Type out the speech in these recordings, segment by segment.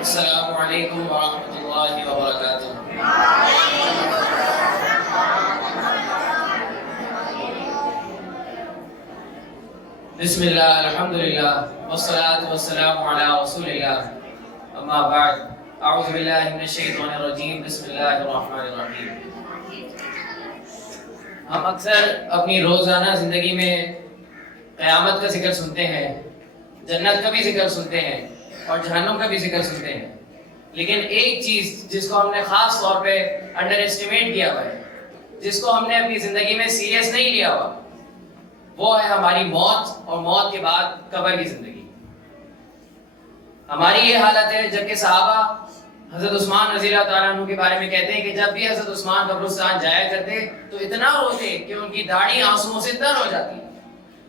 السلام علیکم ورحمۃ اللہ وبرکاتہ۔ بسم اللہ، الحمدللہ، والصلاة والسلام علی رسول اللہ، اما بعد، اعوذ باللہ من الشیطان الرجیم، بسم اللہ الرحمن الرحیم۔ ہم اکثر اپنی روزانہ زندگی میں قیامت کا ذکر سنتے ہیں، جنت کا بھی ذکر سنتے ہیں اور جہنم کا بھی ذکر سنتے ہیں، لیکن ایک چیز جس کو ہم نے خاص طور پہ انڈر ایسٹیمیٹ کیا ہوا ہے، جس کو ہم نے اپنی زندگی میں سیریس نہیں لیا ہوا، وہ ہے ہماری موت اور موت کے بعد قبر کی زندگی۔ ہماری یہ حالت ہے، جبکہ صحابہ حضرت عثمان رضی اللہ تعالیٰ عنہ کے بارے میں کہتے ہیں کہ جب بھی حضرت عثمان قبرستان جایا کرتے تو اتنا روتے کہ ان کی داڑھی آنسوؤں سے تر ہو جاتی۔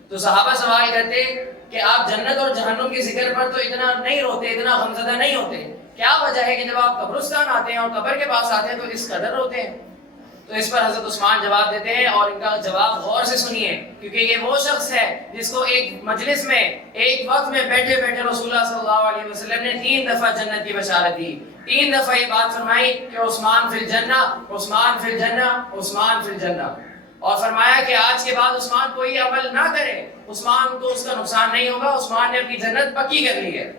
تو صحابہ سوال کرتے کہ آپ جنت اور جہنم کے ذکر پر تو اتنا نہیں روتے، اتنا غمزدہ نہیں ہوتے، کیا وجہ ہے کہ جب آپ قبرستان آتے ہیں اور قبر کے پاس آتے ہیں تو اس قدر روتے ہیں؟ تو اس پر حضرت عثمان جواب دیتے ہیں، اور ان کا جواب غور سے سنیے، کیونکہ یہ وہ شخص ہے جس کو ایک مجلس میں ایک وقت میں بیٹھے بیٹھے رسول اللہ صلی اللہ علیہ وسلم نے 3 دفعہ جنت کی بشارت دی، 3 دفعہ یہ بات فرمائی کہ عثمان فی الجنہ، عثمان فی الجنہ، عثمان فی الجنہ، اور فرمایا کہ آج کے بعد عثمان کوئی عمل نہ کرے، عثمان کو اس کا نقصان نہیں ہوگا، عثمان نے اپنی جنت پکی کر لی ہے۔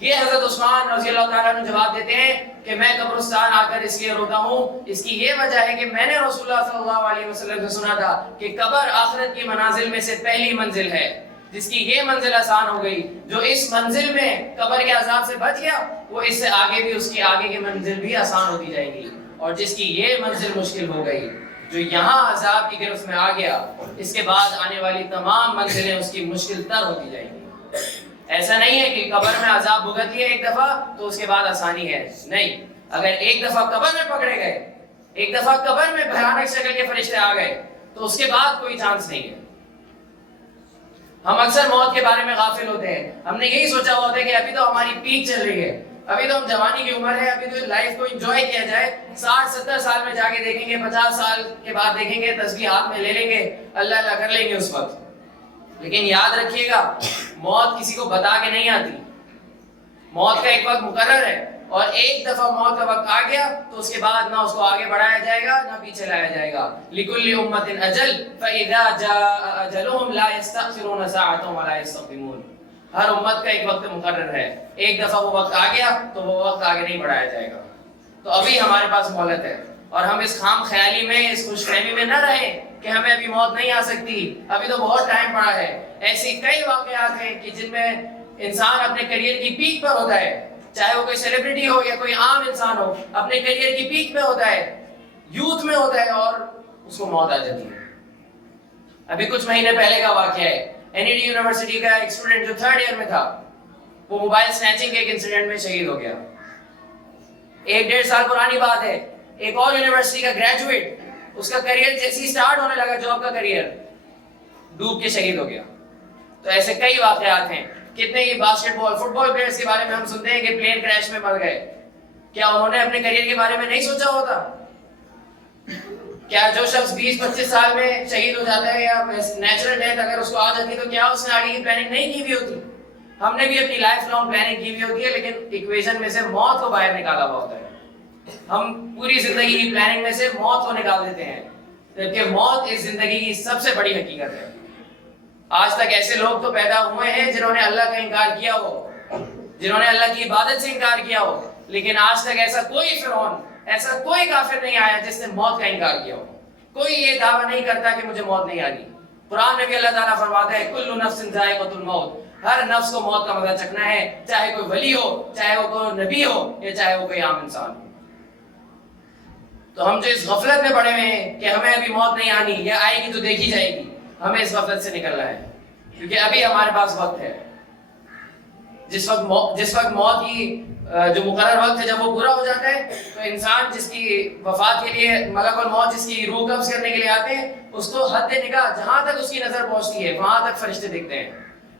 یہ حضرت عثمان رضی اللہ تعالیٰ عنہ جواب دیتے ہیں کہ میں قبرستان آ کر اس لیے روتا ہوں، اس کی یہ وجہ ہے کہ میں نے رسول اللہ صلی اللہ علیہ وسلم سے سنا تھا کہ قبر آخرت کی منازل میں سے پہلی منزل ہے، جس کی یہ منزل آسان ہو گئی، جو اس منزل میں قبر کے عذاب سے بچ گیا، وہ اس سے آگے بھی اس کی آگے کی منزل بھی آسان ہوتی جائے گی، اور جس کی یہ منزل مشکل ہو گئی، جو یہاں عذاب کی گرفت میں آ گیا، اس کے بعد آنے والی تمام منزلیں اس کی مشکل تر ہوتی جائیں گی۔ ایسا نہیں ہے کہ قبر میں عذاب بھگت لیا ایک دفعہ تو اس کے بعد آسانی ہے، نہیں، اگر ایک دفعہ قبر میں پکڑے گئے، ایک دفعہ قبر میں بھیانک شکل کے فرشتے آ گئے تو اس کے بعد کوئی چانس نہیں ہے۔ ہم اکثر موت کے بارے میں غافل ہوتے ہیں، ہم نے یہی سوچا ہوتا ہے کہ ابھی تو ہماری پیک چل رہی ہے، ابھی تو ہم جوانی کی عمر ہے، ابھی تو لائف کو انجوائے کیا جائے، 60-70 سال میں جا کے دیکھیں گے، 50 سال کے بعد دیکھیں گے، تسبیح ہاتھ میں لے لیں گے، اللہ اللہ کر لیں گے اس وقت۔ لیکن یاد رکھیے گا، موت کسی کو بتا کے نہیں آتی، موت کا ایک وقت مقرر ہے، اور ایک دفعہ موت کا وقت آ گیا تو اس کے بعد نہ اس کو آگے بڑھایا جائے گا نہ پیچھے لایا جائے گا۔ لِكُلِّ أُمَّةٍ أَجَلٌ فَإِذَا جَاءَ أَجَلُهُمْ لَا يَسْتَأْخِرُونَ سَاعَةً وَلَا يَسْتَقْدِمُونَ۔ ہر امت کا ایک وقت مقرر ہے، ایک دفعہ وہ وقت آ گیا تو وہ وقت آگے نہیں بڑھایا جائے گا۔ تو ابھی ہمارے پاس مہلت ہے، اور ہم اس خام خیالی میں، اس خوش فہمی میں نہ رہیں کہ ہمیں ابھی موت نہیں آ سکتی، ابھی تو بہت ٹائم پڑا ہے۔ ایسی کئی واقعات ہیں کہ جن میں انسان اپنے کیریئر کی پیک پر ہوتا ہے، چاہے وہ کوئی سیلیبریٹی ہو یا کوئی عام انسان ہو، اپنے کیریئر کی پیک پہ ہوتا ہے، یوتھ میں ہوتا ہے، اور اس کو موت آ جاتی ہے۔ ابھی کچھ مہینے پہلے کا واقعہ ہے، NED یونیورسٹی کا ایک اسٹوڈنٹ جو 3rd ایئر میں تھا، وہ موبائل سنیچنگ کے ایک انسیڈنٹ میں شہید ہو گیا۔ 1-1.5 سال پرانی بات ہے، ایک اور یونیورسٹی کا گریجویٹ، اس کا کیریئر جیسی سٹارٹ ہونے لگا، جاب کا کیریئر، ڈوب کے شہید ہو گیا۔ تو ایسے کئی واقعات ہیں، کتنے ہی باسکٹ بال، فٹ بال پلیئرز کے بارے میں ہم سنتے ہیں کہ پلین کریش میں مر گئے، کیا انہوں نے اپنے کیریئر کے بارے میں نہیں سوچا ہوتا؟ کیا جو شخص 20-25 سال میں شہید ہو جاتا ہے یا نیچرل ڈیتھ اگر اس کو آ جاتی تو کیا اس نے آگے کی پلاننگ نہیں کی ہوئی ہوتی؟ ہم نے بھی اپنی لائف لانگ پلاننگ کی ہوئی ہوتی ہے، لیکن ایکویشن میں سے موت کو باہر نکالا ہوا ہوتا ہے۔ ہم پوری زندگی کی پلاننگ میں سے موت کو نکال دیتے ہیں، جبکہ موت اس زندگی کی سب سے بڑی حقیقت ہے۔ آج تک ایسے لوگ تو پیدا ہوئے ہیں جنہوں نے اللہ کا انکار کیا ہو، جنہوں نے اللہ کی عبادت سے انکار کیا ہو، لیکن آج تک ایسا کوئی فرعون، ایسا کوئی کافر نہیں آیا جس نے موت کا انکار کیا ہو۔ کوئی یہ دعویٰ نہیں کرتا کہ مجھے موت نہیں آنی۔ قرآن میں بھی اللہ تعالیٰ فرماتا ہے کل نفس ذائقۃ الموت، ہر نفس کو موت کا مزہ چکھنا ہے، چاہے کوئی ولی ہو، چاہے وہ کوئی نبی ہو، یا چاہے وہ کوئی عام انسان ہو۔ تو ہم جو اس غفلت میں پڑے ہوئے ہیں کہ ہمیں ابھی موت نہیں آنی، یا آئے گی تو دیکھی جائے گی، ہمیں اس غفلت سے نکلنا ہے، کیونکہ ابھی ہمارے پاس وقت ہے۔ جس وقت موت کی جو مقرر وقت ہے جب وہ پورا ہو جاتا ہے تو انسان جس کی وفات کے لیے ملک الموت جس کی روح قبض کرنے کے لیے آتے ہیں، اس کو حد نگاہ جہاں تک اس کی نظر پہنچتی ہے وہاں تک فرشتے دکھتے ہیں۔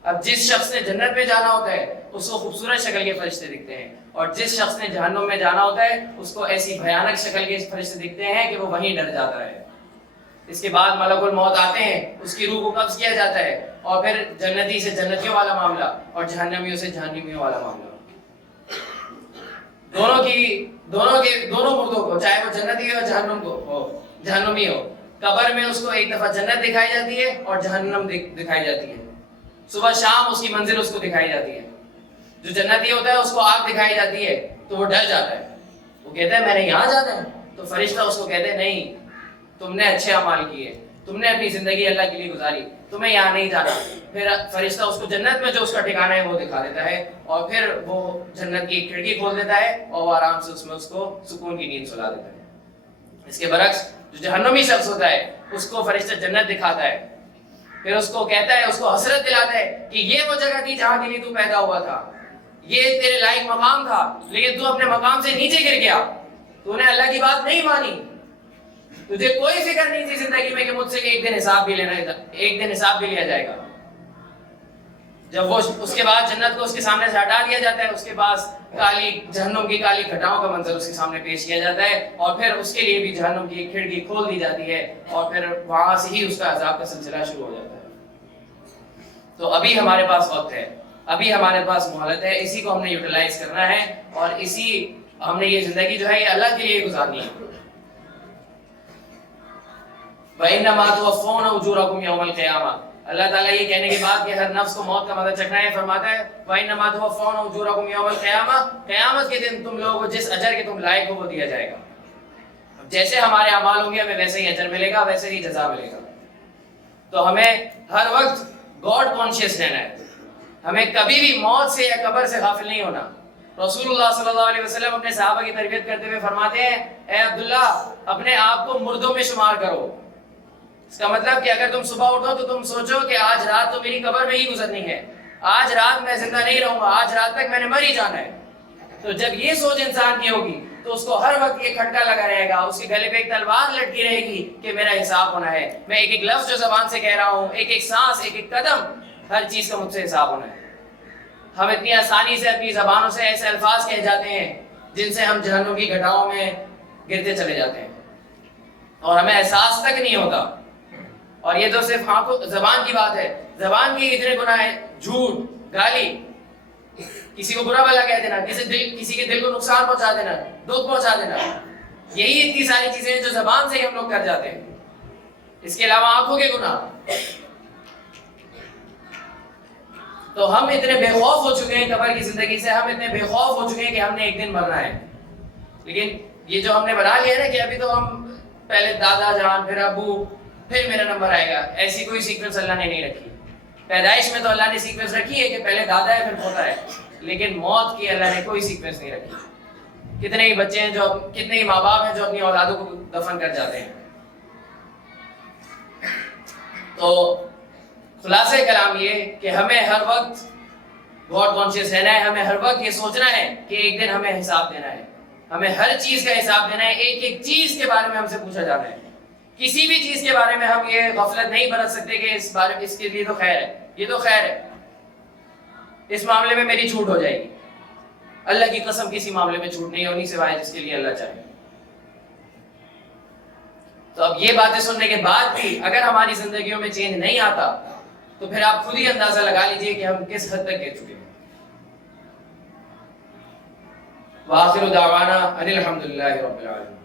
اب جس شخص نے جنت میں جانا ہوتا ہے اس کو خوبصورت شکل کے فرشتے دکھتے ہیں، اور جس شخص نے جہنم میں جانا ہوتا ہے اس کو ایسی بھیانک شکل کے فرشتے دکھتے ہیں کہ وہ وہیں ڈر جاتا ہے۔ اس کے بعد ملک الموت آتے ہیں، اس کی روح کو قبض کیا جاتا ہے، اور پھر جنتی سے جنتیوں والا معاملہ اور جہنمیوں سے جہنمیوں والا معاملہ۔ دونوں مردوں کو، چاہے وہ جنتی ہو جہنمی ہو، قبر میں اس کو ایک دفعہ جنت دکھائی جاتی ہے اور جہنم دکھائی جاتی ہے، صبح شام اس کی منزل اس کو دکھائی جاتی ہے۔ جو جنتی ہوتا ہے اس کو آگ دکھائی جاتی ہے تو وہ ڈر جاتا ہے، وہ کہتا ہے میں نے یہاں جانا ہے، تو فرشتہ اس کو کہتے ہیں نہیں، تم نے اچھے اعمال کیے، تم نے اپنی زندگی اللہ کے لیے گزاری، تمہیں یہاں نہیں جانا۔ پھر فرشتہ اس کو جنت میں جو اس کا ٹھکانہ ہے وہ دکھا دیتا ہے، اور پھر وہ جنت کی ایک کھڑکی کھول دیتا ہے اور وہ آرام سے اس میں اس کو سکون کی نیند سلا دیتا ہے۔ اس کے برعکس جو جہنمی شخص ہوتا ہے اس کو فرشتہ جنت دکھاتا ہے، پھر اس کو کہتا ہے، اس کو حسرت دلاتا ہے کہ یہ وہ جگہ تھی جہاں کے لیے تو پیدا ہوا تھا، یہ تیرے لائق مقام تھا، لیکن تو اپنے مقام سے نیچے گر گیا، تو نے اللہ کی بات نہیں مانی، تجھے کوئی فکر نہیں تھی زندگی میں کہ مجھ سے ایک دن حساب بھی لیا جائے گا۔ جب وہ اس کے بعد جنت کو اس کے سامنے سے ہٹا دیا جاتا ہے، اس کے بعد جہنم کی کالی گھٹاؤں کا منظر اس کے سامنے پیش کیا جاتا ہے، اور پھر اس کے لیے بھی جہنم کی ایک کھڑکی کھول دی جاتی ہے، اور پھر وہاں سے ہی اس کا عذاب کا سلسلہ شروع ہو جاتا ہے۔ تو ابھی ہمارے پاس وقت ہے، ابھی ہمارے پاس مہلت ہے، اسی کو ہم نے یوٹیلائز کرنا ہے، اور ہم نے یہ زندگی جو ہے یہ اللہ کے لیے گزارنی ہے۔ وَإِنَّمَا تُوَفَّوْنَ أُجُورَكُمْ يَوْمَ الْقِيَامَةِ، اللہ تعالیٰ یہ کہنے کے بعد کہ ہر نفس کو موت کا مزہ چکھنا ہے، فرماتا ہے وَإِنَّمَا تُوَفَّوْنَ أُجُورَكُمْ يَوْمَ الْقِيَامَةِ، قیامت کے دن تم لوگوں کو جس اجر کے تم لائق ہو وہ دیا جائے گا۔ جیسے ہمارے اعمال ہوں گے ہمیں ویسے ہی اجر ملے گا، ویسے ہی جزا ملے گا۔ تو ہمیں ہر وقت گاڈ کانشیس رہنا ہے، ہمیں کبھی بھی موت سے یا قبر سے غافل نہیں ہونا۔ رسول اللہ صلی اللہ علیہ وسلم اپنے صحابہ کی تربیت کرتے ہوئے فرماتے ہیں، اے عبداللہ اپنے آپ کو مردوں میں شمار کرو۔ اس کا مطلب کہ اگر تم صبح اٹھو تو تم سوچو کہ آج رات تو میری قبر میں ہی گزرنی ہے، آج رات میں زندہ نہیں رہوں گا، آج رات تک میں نے مر ہی جانا ہے۔ تو جب یہ سوچ انسان کی ہوگی تو اس کو ہر وقت یہ کھٹکا لگا رہے گا، اس کے گلے پہ ایک تلوار لٹکی رہے گی کہ میرا حساب ہونا ہے، میں ایک ایک لفظ جو زبان سے کہہ رہا ہوں، ایک ایک سانس، ایک ایک قدم، ہر چیز کا مجھ سے حساب ہونا ہے۔ ہم اتنی آسانی سے اپنی زبانوں سے ایسے الفاظ کہہ جاتے ہیں جن سے ہم جہنم کی گھٹاؤں میں گرتے چلے جاتے ہیں اور ہمیں احساس تک نہیں ہوتا۔ اور یہ تو صرف زبان کی بات ہے، زبان کی اتنے گناہ ہیں، جھوٹ، گالی، کسی کو برا بھلا کہہ دینا، کسی کے دل کو نقصان پہنچا دینا، دکھ پہنچا دینا، یہی اتنی ساری چیزیں ہیں جو زبان سے ہی ہم لوگ کر جاتے ہیں۔ اس کے علاوہ آنکھوں کے گناہ۔ تو ہم اتنے بے خوف ہو چکے ہیں قبر کی زندگی سے، ہم اتنے بے خوف ہو چکے ہیں کہ ہم نے ایک دن مرنا ہے، لیکن یہ جو ہم نے بنا لیا ہے نا کہ ابھی تو ہم پہلے دادا جان، پھر ابو، پھر میرا نمبر آئے گا، ایسی کوئی سیکوینس اللہ نے نہیں رکھی۔ پیدائش میں تو اللہ نے سیکوینس رکھی ہے کہ پہلے دادا ہے پھر پوتا ہے، لیکن موت کی اللہ نے کوئی سیکوینس نہیں رکھی۔ کتنے ہی بچے ہیں کتنے ہی ماں باپ ہیں جو اپنی اولادوں کو دفن کر جاتے ہیں۔ تو خلاصہ کلام یہ کہ ہمیں ہر وقت گاڈ کانشیس رہنا ہے، ہمیں ہر وقت یہ سوچنا ہے کہ ایک دن ہمیں حساب دینا ہے، ہمیں ہر چیز کا حساب دینا ہے، ایک ایک چیز کے بارے میں ہم سے پوچھا جانا ہے۔ کسی بھی چیز کے بارے میں ہم یہ غفلت نہیں برت سکتے کہ اس کے لیے تو خیر ہے، یہ تو خیر ہے، اس معاملے میں میری چھوٹ ہو جائے گی۔ اللہ کی قسم کسی معاملے میں چھوٹ نہیں ہونی سوائے جس کے لیے اللہ چاہے۔ تو اب یہ باتیں سننے کے بعد بھی اگر ہماری زندگیوں میں چینج نہیں آتا تو پھر آپ خود ہی اندازہ لگا لیجئے کہ ہم کس حد تک گر چکے ہیں۔ وآخر دعوانا ان الحمدللہ رب العالمین۔